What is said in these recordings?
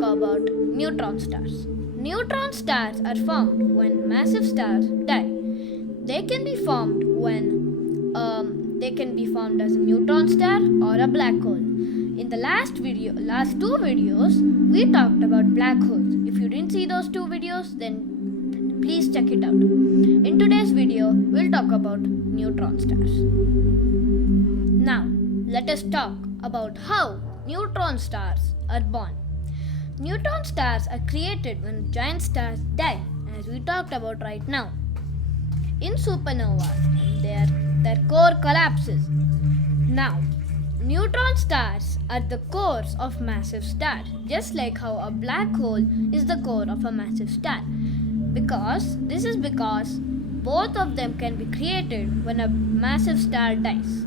talk about neutron stars. Neutron stars are formed when massive stars die. They can be formed as a neutron star or a black hole. In the last two videos, we talked about black holes. If you didn't see those two videos, then please check it out. In today's video, we'll talk about neutron stars. Now, let us talk about how neutron stars are born. Neutron stars are created when giant stars die, as we talked about right now. In supernova, their core collapses. Now, neutron stars are the cores of massive stars, just like how a black hole is the core of a massive star. Because both of them can be created when a massive star dies,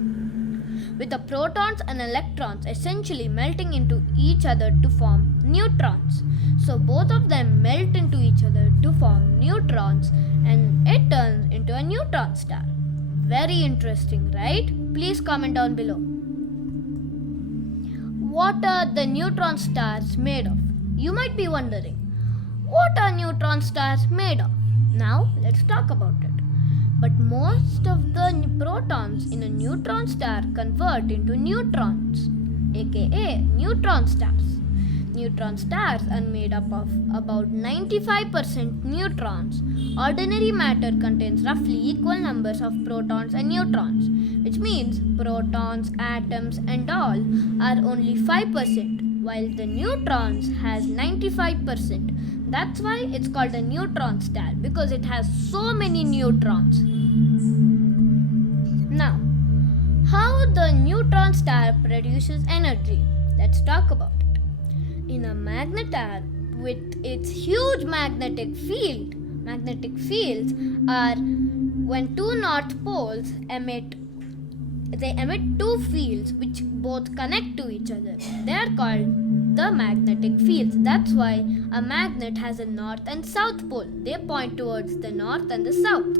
with the protons and electrons essentially melting into each other to form neutrons. So both of them melt into each other to form neutrons, and it turns into a neutron star. Very interesting, right? Please comment down below. What are the neutron stars made of? You might be wondering, what are neutron stars made of? Now, let's talk about it. But most of the protons in a neutron star convert into neutrons, aka neutron stars. Neutron stars are made up of about 95% neutrons. Ordinary matter contains roughly equal numbers of protons and neutrons, which means protons, atoms and all are only 5%, while the neutrons has 95%. That's why it's called a neutron star, because it has so many neutrons. Now, how the neutron star produces energy? Let's talk about it. In a magnetar with its huge magnetic fields are when two north poles emit two fields which both connect to each other. They are called the magnetic fields. That's why a magnet has a north and south pole. They point towards the north and the south.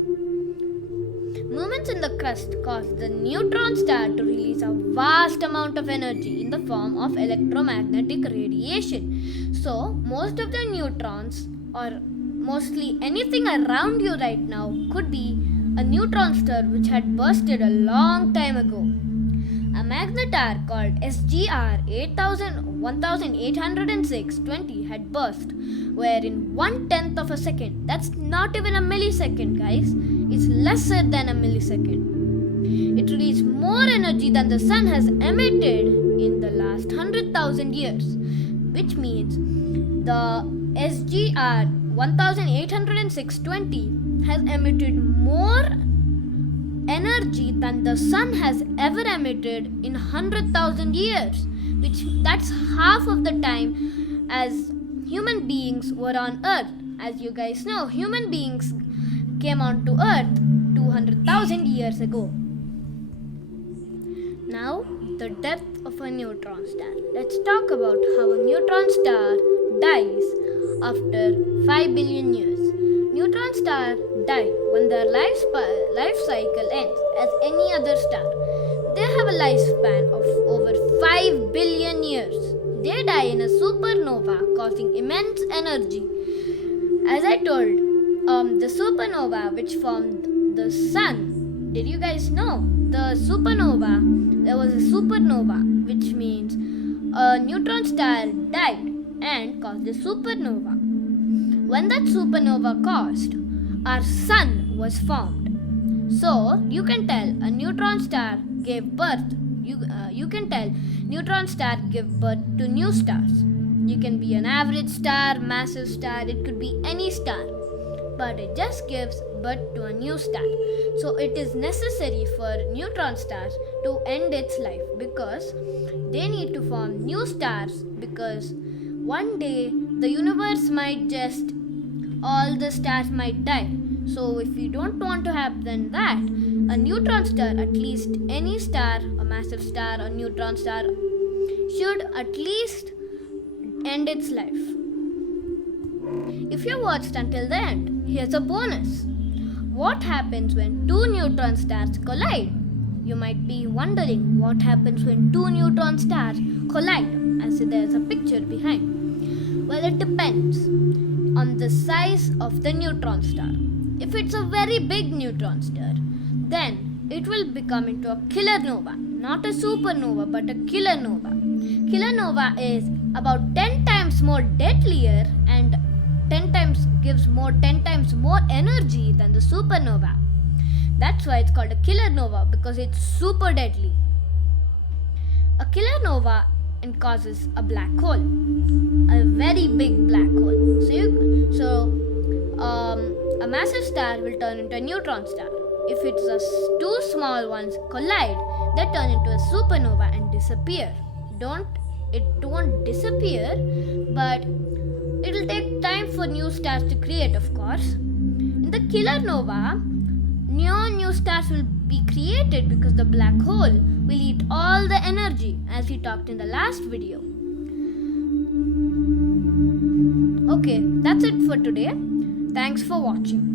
Movements in the crust cause the neutron star to release a vast amount of energy in the form of electromagnetic radiation. So, most of the neutrons, or mostly anything around you right now, could be a neutron star which had bursted a long time ago. A magnetar called SGR 1806-20 had burst, where in 1/10 of a second, that's not even a millisecond, guys, it's lesser than a millisecond. It released more energy than the sun has emitted in the last 100,000 years, which means the SGR 1806-20 has emitted more energy than the sun has ever emitted in 100,000 years, that's half of the time as human beings were on earth. As you guys know, human beings came onto earth 200,000 years ago. Now, the death of a neutron star. Let's talk about how a neutron star dies after 5 billion years. Neutron stars die when their life cycle ends as any other star. They have a lifespan of over 5 billion years. They die in a supernova, causing immense energy. As I told, the supernova which formed the sun. Did you guys know? There was a supernova, which means a neutron star died and caused a supernova. When that supernova caused, our sun was formed. So, you can tell a neutron star gave birth. You can tell neutron star give birth to new stars. You can be an average star, massive star, it could be any star. But it just gives birth to a new star. So it is necessary for neutron stars to end its life, because they need to form new stars, because one day the universe might all the stars might die. So if we don't want to happen that, a neutron star, at least any star, a massive star or neutron star, should at least end its life. If you watched until the end, here's a bonus. What happens when two neutron stars collide? You might be wondering what happens when two neutron stars collide, as there's a picture behind. Well, it depends on the size of the neutron star. If it's a very big neutron star, then it will become into a killer nova. Not a supernova, but a killer nova. Killer nova is about 10 times more deadlier and 10 times more energy than the supernova. That's why it's called a killer nova, because it's super deadly. A killer nova causes a black hole, a very big black hole. A massive star will turn into a neutron star. If two small ones collide, they turn into a supernova and disappear. It won't disappear, but it'll take time for new stars to create, of course. In the killer nova, new stars will be created because the black hole will eat all the energy, as we talked in the last video. Okay, that's it for today. Thanks for watching.